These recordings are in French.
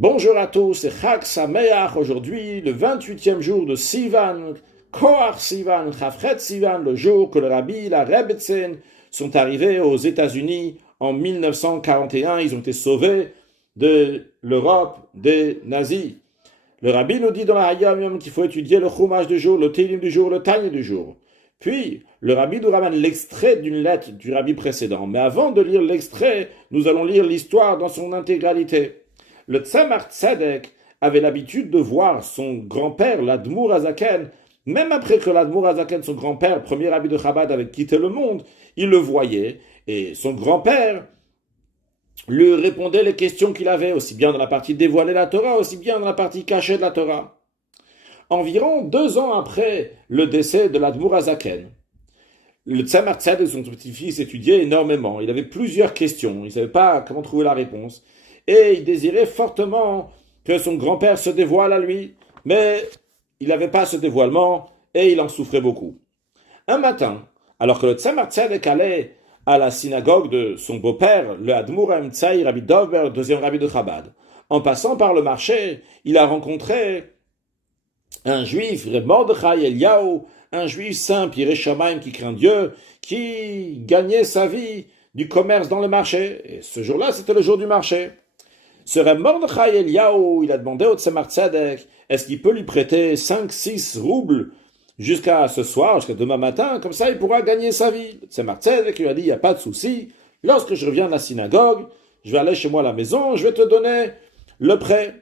Bonjour à tous, c'est Chag Sameach, aujourd'hui le 28e jour de Sivan, Kohar Sivan, Chafret Sivan, le jour que le Rabbi, la Rebbetzin sont arrivés aux États-Unis en 1941, ils ont été sauvés de l'Europe des nazis. Le Rabbi nous dit dans la Hayam qu'il faut étudier le Chumash du jour, le Télim du jour, le Tanya du jour. Puis, le Rabbi nous ramène l'extrait d'une lettre du Rabbi précédent. Mais avant de lire l'extrait, nous allons lire l'histoire dans son intégralité. Le Tzemach Tzedek avait l'habitude de voir son grand-père, l'Admour Hazaken, même après que l'Admour Hazaken, son grand-père, premier Rabbi de Chabad, avait quitté le monde, il le voyait, et son grand-père lui répondait les questions qu'il avait, aussi bien dans la partie dévoilée de la Torah, aussi bien dans la partie cachée de la Torah. Environ 2 ans après le décès de l'Admour Hazaken, le Tzemach Tzedek, son petit-fils, étudiait énormément. Il avait plusieurs questions, il ne savait pas comment trouver la réponse. Et il désirait fortement que son grand-père se dévoile à lui, mais il n'avait pas ce dévoilement et il en souffrait beaucoup. Un matin, alors que le Tzemach Tzedek allait à la synagogue de son beau-père, le Admour Haimtzaï, Rabbi Dovber, le deuxième Rabbi de Chabad, en passant par le marché, il a rencontré un juif, Reb Mordechai Eliyahu, un juif simple, Yireh Shamayim, qui craint Dieu, qui gagnait sa vie du commerce dans le marché. Et ce jour-là, c'était le jour du marché. Ce Reb Mordechai Eliyahu, il a demandé au Tzemach Tzedek, est-ce qu'il peut lui prêter 5-6 roubles jusqu'à ce soir, jusqu'à demain matin, comme ça il pourra gagner sa vie. Le Tzemach Tzedek lui a dit, il n'y a pas de souci, lorsque je reviens de la synagogue, je vais aller chez moi à la maison, je vais te donner le prêt.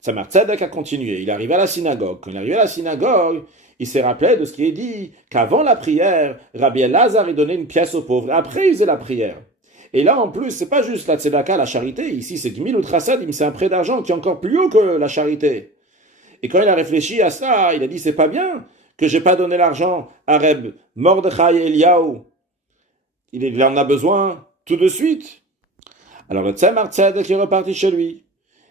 Tzemach Tzedek a continué, il est arrivé à la synagogue. Quand il est arrivé à la synagogue, il s'est rappelé de ce qui est dit, qu'avant la prière, Rabbi Elazar a donné une pièce aux pauvres, après il faisait la prière. Et là, en plus, c'est pas juste la tzedaka, la charité, ici c'est Gmil ou Trasadim, c'est un prêt d'argent qui est encore plus haut que la charité. Et quand il a réfléchi à ça, il a dit, c'est pas bien que j'ai pas donné l'argent à Reb Mordechai Eliyahu. Il en a besoin tout de suite. Alors le Tzemach Tzedek est reparti chez lui.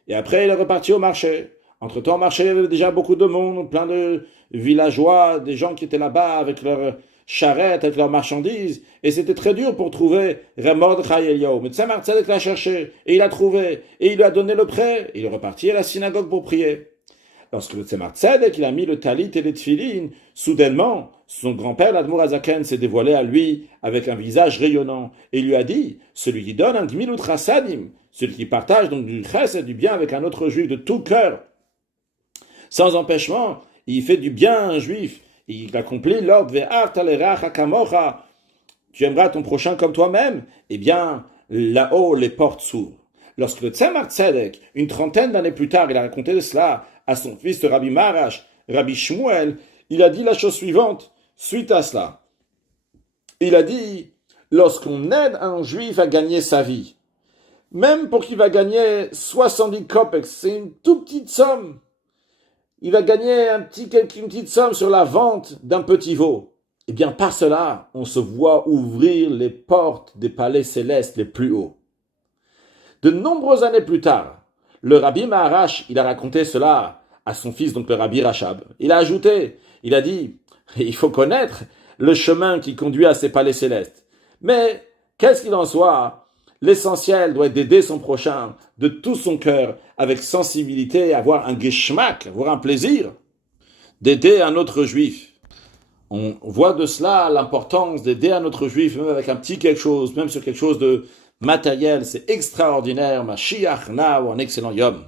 Et après, il est reparti au marché. Entre-temps, au marché, il y avait déjà beaucoup de monde, plein de villageois, des gens qui étaient là-bas avec leurs charrettes, avec leurs marchandises. Et c'était très dur pour trouver Reb Mordechai Eliyahu. Mais Tzemach Tzedek l'a cherché, et il l'a trouvé, et il lui a donné le prêt. Et il est reparti à la synagogue pour prier. Lorsque le Tzemach Tzedek, il a mis le talit et les tfilin, soudainement, son grand-père, l'Admour Hazaken, s'est dévoilé à lui avec un visage rayonnant. Et il lui a dit, celui qui donne un gmilut chasadim, celui qui partage donc du chesed, du bien avec un autre juif de tout cœur, sans empêchement, il fait du bien à un juif. Il accomplit l'ordre, ve'arta l'eracha kamocha, tu aimeras ton prochain comme toi-même. Eh bien, là-haut, les portes s'ouvrent. Lorsque le Tzemach Tzedek, une trentaine d'années plus tard, il a raconté cela à son fils Rabbi Marash, Rabbi Shmuel, il a dit la chose suivante, suite à cela. Il a dit, lorsqu'on aide un juif à gagner sa vie, même pour qu'il va gagner 70 kopecks, c'est une toute petite somme. Il va gagner une petite somme sur la vente d'un petit veau. Eh bien, par cela, on se voit ouvrir les portes des palais célestes les plus hauts. De nombreuses années plus tard, le Rabbi Maharash, il a raconté cela à son fils, donc le Rabbi Rachab. Il a ajouté, il a dit, il faut connaître le chemin qui conduit à ces palais célestes. Mais, qu'est-ce qu'il en soit, l'essentiel doit être d'aider son prochain de tout son cœur, avec sensibilité, avoir un geschmack, avoir un plaisir, d'aider un autre juif. On voit de cela l'importance d'aider un autre juif, même avec un petit quelque chose, même sur quelque chose de matériel, c'est extraordinaire. Mashiach na ou un excellent yom.